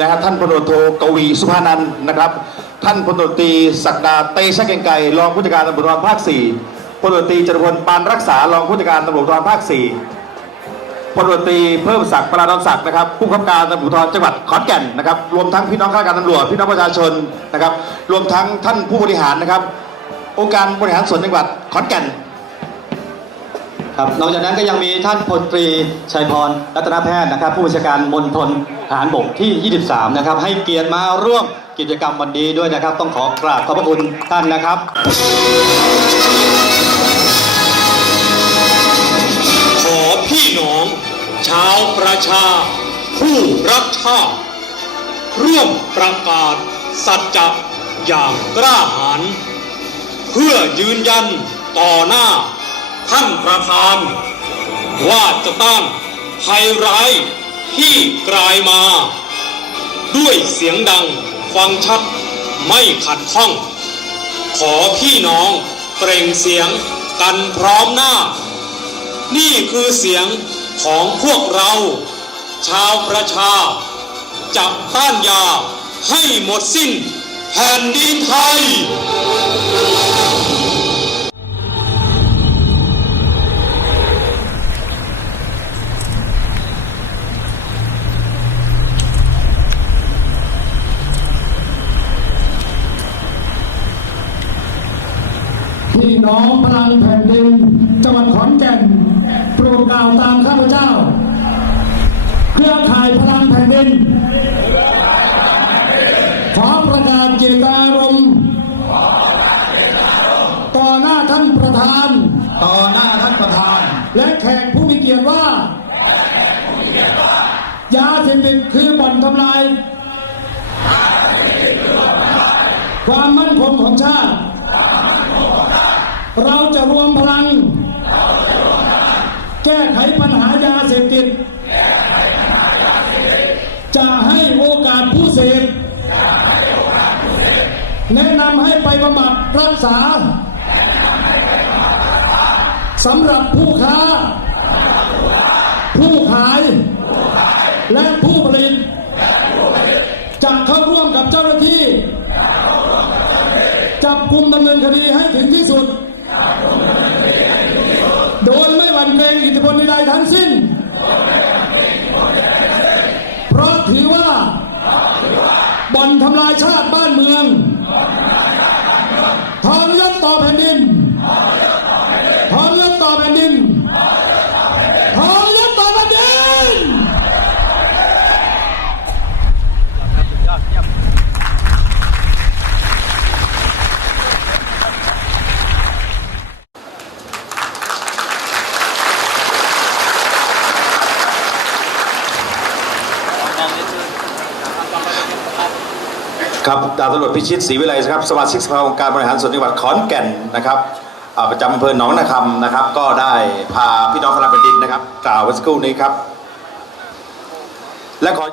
นะครับท่านพลตรวจโทกวีสุภานันท์นะครับ ท่านพลตรีศักดาเตชะเกรียงไกรรองผู้จัดการตำรวจภูธรภาค4พลตรวจตรีจตุพลปานรักษารองผู้จัดการตำรวจภูธรภาค4พลตรีเพิ่มศักดิ์ปราดอนศักดิ์นะครับผู้กำกับการตำรวจจังหวัดขอนแก่นนะครับรวมทั้งพี่น้องข้าราชการตำรวจพี่น้องประชาชนนะครับ รวมทั้งท่านผู้บริหารนะครับองค์การบริหารส่วนจังหวัดขอนแก่น ครับนอกจากนั้นก็ยังมีท่านพลตรีชัยพรรัตนแพทย์นะครับ ผู้บัญชาการมณฑลทหารบกที่ 23 นะครับ ให้เกียรติมาร่วมกิจกรรมวันนี้ด้วยนะครับ ต้องขอกราบขอบพระคุณท่านนะครับขอพี่น้อง ชาวประชา ผู้รักชาติร่วมประกาศ สัจจะอย่างกล้าหาญเพื่อยืนยันต่อหน้า ท่านประธาน ว่าจะต้านภัยร้ายที่กลายมา ด้วยเสียงดังฟังชัดไม่ขัดข้อง ขอพี่น้องเปล่งเสียงกันพร้อมหน้า นี่คือเสียงของพวกเรา ชาวประชา จะต้านยาให้หมดสิ้นแผ่นดินไทย พี่น้องพลังแผ่นดินจังหวัดขอนแก่นโปรดกล่าวตามข้าพเจ้า เครือข่ายพลังแผ่นดิน ขอประกาศเจตนารมณ์ต่อหน้าท่านประธาน ต่อหน้าท่านประธาน และแขกผู้มีเกียรติว่า ยาเสพติดคือบ่อนทำลาย ความมั่นคงของชาติ เราจะรวมพลัง แก้ไขปัญหายาเสพติด จะให้โอกาสผู้เสพแนะนำให้ไปบำบัดรักษาสำหรับผู้ค้า ผู้ขาย และผู้ผลิตจะเข้าร่วมกับเจ้าหน้าที่ จับกลุ่มดำเนินคดีให้ถึงที่สุดโดยไม่หวั่ นเกรงอิทธิพลใดๆทั้งสิ้น เพราะถือว่าบ่อนทำลายชาติบ้านเมืองทรยศต่อแผ่นดินทรยศต่อแผ่นดินทรยศต่อแผ่นดิน ครับดาบตำรวจพิชิตศรีวิไลครับสมาชิกสภาองค์การบริหารส่วนจังหวัดขอนแก่นนะครับประจำอำเภอหนองนาคำนะครับ ก็ได้พาพี่น้องพลังแผ่นดินนะครับ กล่าวไว้สักครู่นี้ครับ และขอ